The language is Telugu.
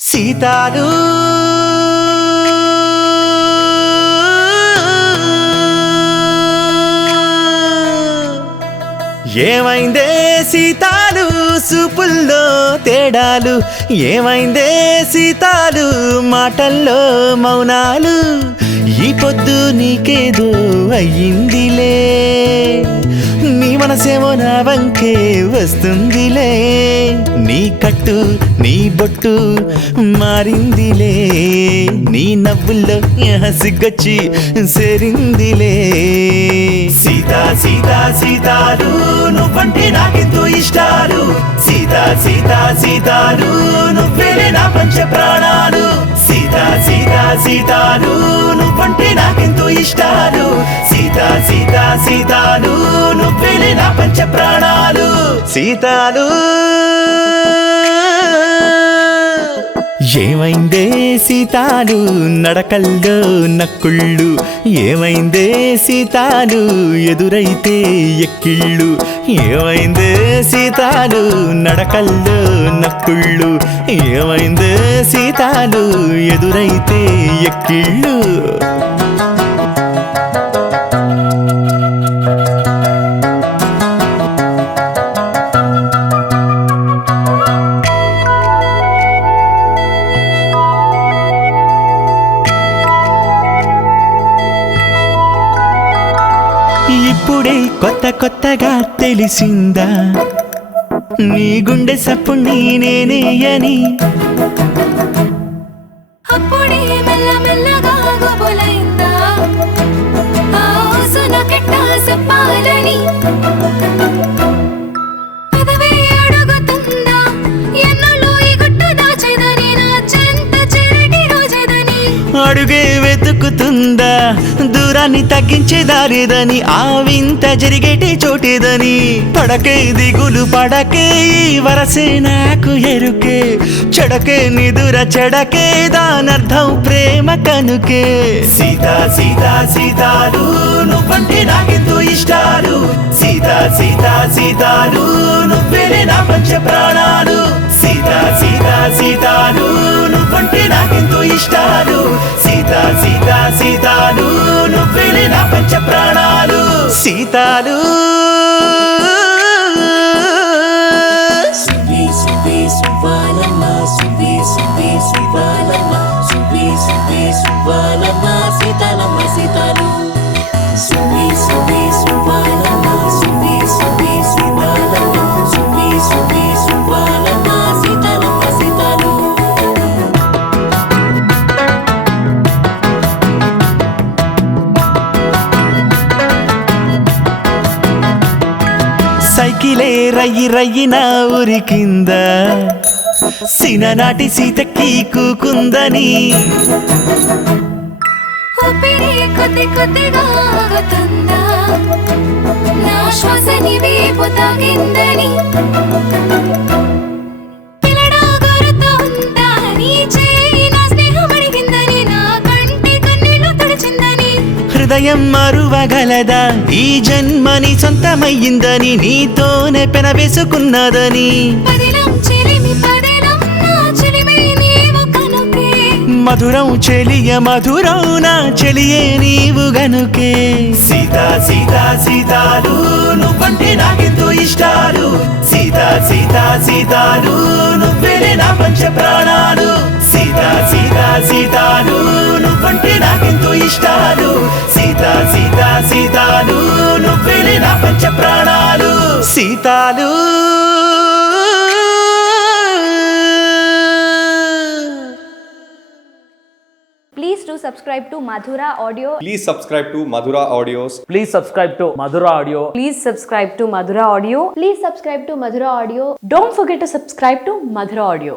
సీతాలు ఏమైందే సీతాలు సూపుల్లో తేడాలు, ఏమైందే సీతాలు మాటల్లో మౌనాలు, ఈ పొద్దు నీకేదో అయ్యిందిలే, నీ మనసేమో నా వంకే వస్తుందిలే, నీ కట్టు నీ బొట్టు మారిందిలే, నీ నవ్వుల్లో సిగ్గొచ్చి సేరిందిలే. సీతా సీతా సీతాలు నువ్వంటే నాకెంతో ఇష్టాలు, సీతా సీతా సీతాలు నువ్వేలే నా పంచ ప్రాణాలు, సీతా సీతా సీతాలు నువ్వంటే నాకెంతో ఇష్టాలు, సీతా సీతా సీతాలు నువ్వేలే నా పంచ ప్రాణాలు. సీతాలు ఏమైందే సీతాలు నడకల్లో నక్కుళ్ళు, ఏమైందే సీతాలు ఎదురైతే ఎక్కిళ్ళు, ఏమైందే సీతాలు నడకల్లో నక్కుళ్ళు, ఏమైందే సీతాలు ఎదురైతే ఎక్కిళ్ళు. ఇప్పుడే కొత్త కొత్తగా తెలిసిందా నీ గుండె సప్పు నేనే అని, అప్పుడే మెల్ల మెల్లగా గుబులైందా ఆ ఊసునకెట్ట చెప్పాలని, పదవే అడుగుతుందా ఎన్నలో ఈ గుట్టు దాచేదని, నా చెంత చెరటి రోజేదని, అడుగే వెతుకుతుందా దూరాన్ని తగ్గించే దారేదని, ఆ వింత జరిగేటి చోటేదని, పడకే దిగులు పడకే వరసే నాకు ఎరుకే, చెడకే నిదుర చెడకే దానర్థం ప్రేమ కనుకే. సీతా సీతా సీతాలు నువ్వంటే నాకెంతో ఇష్టాలు, సీతా సీతా సీతాలు నువ్వేలే నా పంచ ప్రాణాలు, సీతా సీతా సీతాలు నువ్వంటే నాకెంతో ఇష్టాలు, సీతా సీతా సీతాలు నువ్వేలే నా పంచ ప్రాణాలు. సీతాలు సువి సువి సువాలమ్మ సువి సువి సువాలమ్మ సువి సువి సువాలమ్మ సీతాలమ్మ సీతాలు సువి సువి సువాలమ్మ సువి సువి సువాలమ్మ సువి సువి సువాలమ్మ సీతాలమ్మ సీతాలు. సైకిలే రయ్యి రయ్యిన ఊరి కింద సిననాటి సీతకి కూకుందని, ఊపిరి కొద్ది కొద్దిగా ఆగుతుందా నా శ్వాసని వీపు తాగిందని, పిల్లడా గొరుతుందా నీ చేయి నా స్నేహం అడిగిందని, నా కంటి కన్నీళ్లు తుడిచిందని, హృదయం మరువగలదా ఈ జన్మని సొంతమయ్యిందని, నీతోనే పెనవేసుకున్నదని, పదిలం చెలిమి పదిలం నా చెలిమే నీవు కనుకే, మధురం చెలియ మధురం నా చెలియే నీవు గనుకే. సీతా సీతా సీతాలు నువ్వంటే నాకెంతో ఇష్టాలు, సీతా సీతా సీతాలు నువ్వేలే నా పంచ ప్రాణాలు, సీతా సీతా సీతాలు నువ్వంటే నాకెంతో ఇష్టాలు, సీతా సీతా సీతాలు నువ్వేలే నా పంచ ప్రాణాలు. సీతాలు Please do subscribe to Madhura Audio. Please subscribe to Madhura Audios. Please subscribe to Madhura Audio. Please subscribe to Madhura Audio. Please subscribe to Madhura Audio. Don't forget to subscribe to Madhura Audio.